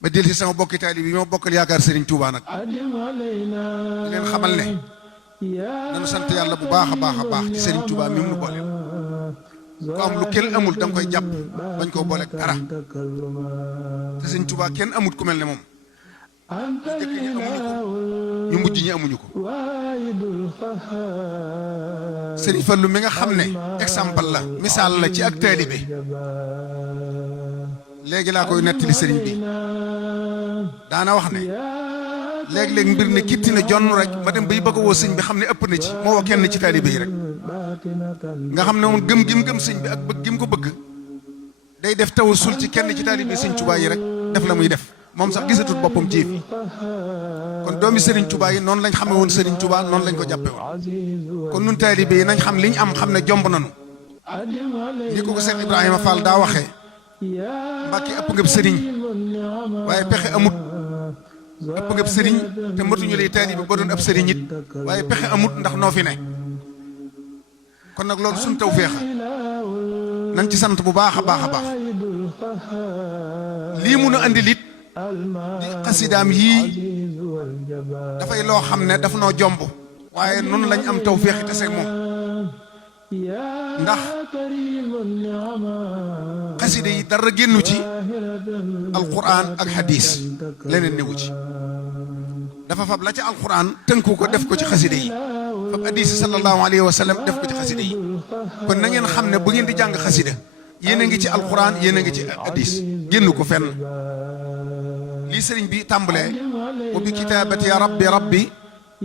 ma del si sama bokki taalibe bi ma bokkal yaakaar Serigne Touba nag di leen xamal ne nañu sant yàlla bu baax a baax a baax ci Serigne Touba mi mu nu boole ku am lu kenn amul da nga koy jàpp bañ koo booleeg dara te Serigne Touba kenn amut ku mel ne moom ñu jëkk ñi amuñu ko ñu mujj ñi amuñu ko Serigne Fallou mi nga xam ne exemple la misaal la ci ak taalibe léegi laa koy nettali sëriñ bi daana wax ne léeg-léeg mbir ne kitti na jonn rek ma dem bay bëgg a woo sëñ bi xam ne ëpp na ci moo woo kenn ci taalibe yi rek nga xam ne moom gëm gi mu gëm sëñ bi ak bëgg gi mu ko bëgg day def tawassul ci kenn ci taalibe sëñ Tuubaa yi rek def la muy def moom sax gisatut boppam ci fi kon doomi Serigne Touba yi noonu lañ xamee woon Serigne Touba noonu lañ ko jàppe woon kon nun taalibe yi nañ xam liñ am xam ne jomb nañu li ko Seex Ibrahima Fall daa waxee Mbàkke ëpp ngëb sëriñ waaye pexe amut ëpp ngëb sëriñ te matuñu lay taalibe ba doon ab sëriñ it waaye pexe amut ndax noo fi ne kon nag loolu suñ tawfeex nañ ci sant bu baax a baax a baax lii mun a andi lit di xasidaam yii dafay loo xam ne dafa noo jomb waaye noonu lañ am tawfeexi te seeg moom ndax xasida yi dara génnu ci alquran ak hadis leneen newu ci dafa fab la ca alquran tënku ko def ko ci xasida yi fab hadis sallallahu alayhi wa sallam def ko ci xasida yi kon na ngeen xam ne bu ngeen di jàng xasida yéen a ngi ci alquran yéen a ngi ci hadis génn ko fenn lii sëriñ bi tàmbalee wa bi kitaabati ya rabbi rabbi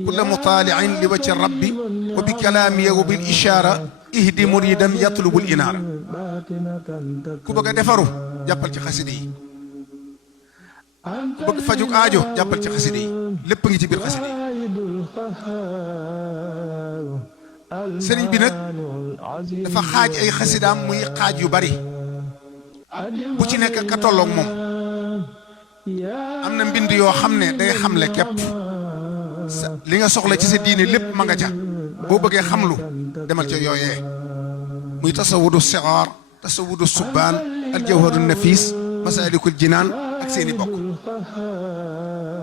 kulla mutaaliin li wacci rabbi wa bi kalaamiya wa bil ishaara ihdi muridan yatlubul inaara ku bëgg a defaru jàppal ci xasida yi ku bëgg fajuk aajo jàppal ci xasida yi lépp ngi ci biir xasida yi sëriñ bi nag dafa xaaj ay xasidaam muy xaaj yu bari bu ci nekk ka tolloog moom am na mbind yoo xam ne day xamle képp li nga soxla ci sa diine lépp ma nga ca boo bëggee xamlu demal ca yooyee muy tasawudu sigaar tasawudu subbaan aljawharu nafis masaalikul jinaan ak seeni bokk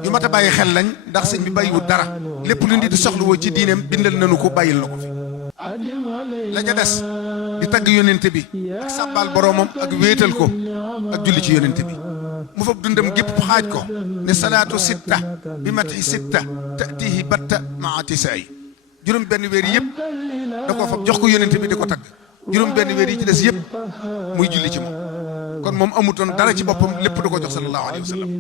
yu mat a bàyyi xel lañ ndax sëñ bi bàyyiwul dara lépp lu nit di soxla woo ci diineem bindal nañu ko bàyyil na ko fi la ca des di tagg yónente bi ak sàbbaal boroomam ak wéetal ko ak julli ci yónente bi mu fab dundam gépp xaaj ko ne salaatu sitta bi mati sitta tatihi batta maa tisaay juróom benn weer yëpp da koo fab jox ko yónente bi di ko tagg juróom benn weer yi ci des yëpp muy julli ci moom kon moom amutoon dara ci boppam lépp da ko jox sallallahu alayhi wa sallam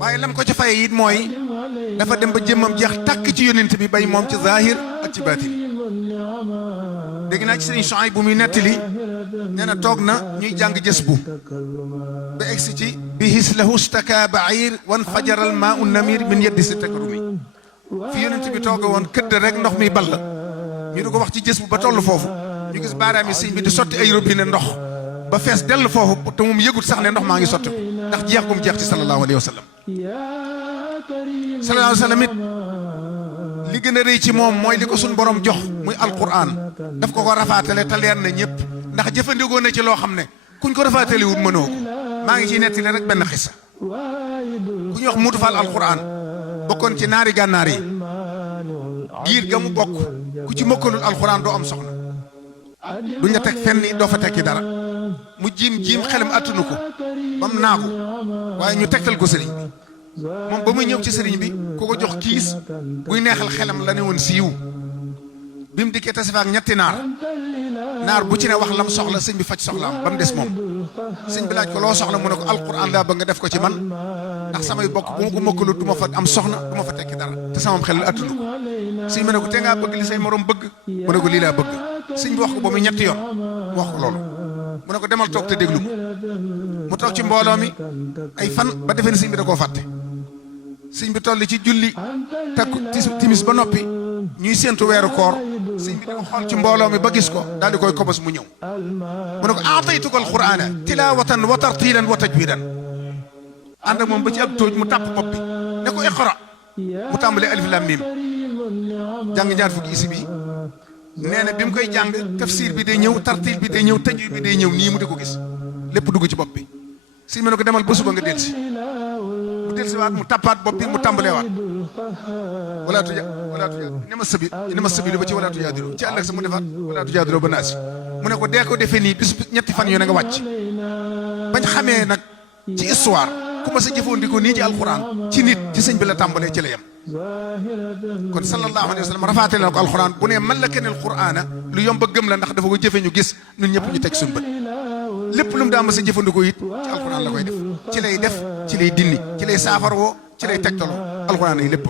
waaye lam ko ci faye it mooy dafa dem ba jëmmam jeex tàkk ci yónente bi bay moom ci zahir ak ci baatin dégg naa ci sëriñ Suhayb bu muy nettali nee na toog na ñuy jàng jës bu ba egsi ci bi his lahu staka bair wan fajaral maa un namir min yeddi si takarumi fi yonent bi tooga woon këdd rek ndox mi ball ñu di ko wax ci jës bu ba toll foofu ñu gis baaraami sëñ bi di sotti ay robinet ndox ba fees dell foofu te moom yëgut sax ne ndox maa ngi sotti ndax jeex gum jeex ci sallallahu alayhi wa sallam sallallahu alayhi wa sallam it li gën a rëy ci moom mooy li ko suñ borom jox muy alquran daf ko rafaatale te leer na ñëpp ndax jëfandikoo na ci loo xam ne kuñ ko rafaataliwut mënoo ko maa ngi ciy nettali rek benn xissa ku ñuy wax Muudu Faal alquran bokkoon ci naari gànnaar yi giir ga mu bokk ku ci mokkalul alquran doo am soxna duñ la teg fenn doo fa tekki dara mu jiim xelam attunu ko bam naagu waaye ñu tegtal ko sëriñ bi moom ba muy ñëw ci sëriñ bi ku ko jox kiis buy neexal xelam la ne woon siiw bi mu dikkee tase fa ak ñetti naar bu ci ne wax lam soxla sëñ bi faj soxlaam ba mu des moom sëñ bi laaj ko loo soxla mu ne ko alquran laa bëgg nga def ko ci man ndax samay bokk bu ma ko mokkalut du ma fa am soxna du ma fa tekki dara te sama xel la attunu ko sëñ bi ne ko te ngaa bëgg li say morom bëgg mu ne ko lii laa bëgg sëñ bi wax ko ba muy ñetti yoon mu wax ko loolu mu ne ko demal toog te déglu ko mu toog ci mbooloo mi ay fan ba defee ne sëñ bi da koo fàtte sëñ bi toll ci julli takku timis ba noppi ñuy séentu weeru koor sëñ bi di ko xool ci mbooloo mi ba gis ko daal di koy kobos mu ñëw mu ne ko aataytuka alqur'ana tilawatan wa tartilan wa tajwidan ànd ak moom ba ci ab tóoj mu tàpp bopp bi ne ko iqra mu tàmbalee alif lam mim jàng ñaar fukki isi bi nee na bi mu koy jàng tafsir bi day ñëw tartil bi day ñëw tajwid bi day ñëw nii mu di ko gis lépp dugg ci bopp bi sëñ bi ne ko demal ba suba nga delsi mu delsi waat mu tappaat bopp bi mu tàmbaleewaat wala tuja ni ma sabi ba ci wala tujaadilu ci ëllëg sa mu defaat wala tujaadilu ba naasi mu ne ko dee ko defee nii bis ñetti fan yu ne nga wàcc bañ xamee nag ci histoire ku ma sa jëfandikoo nii ci alquran ci nit ci sëñ bi la tàmbalee ci la yem kon sallallahu alayhi wa sallam rafaatale na ko alquran bu ne malakani alqurana lu yomb a gëm la ndax dafa ko jëfe ñu gis ñun ñëpp ñu teg suñu bët lépp lu mu daa ma sa jëfandikoo it ci alquran la koy def ci lay dindi ci lay saafar woo ci lay tegtaloo alquran yi lépp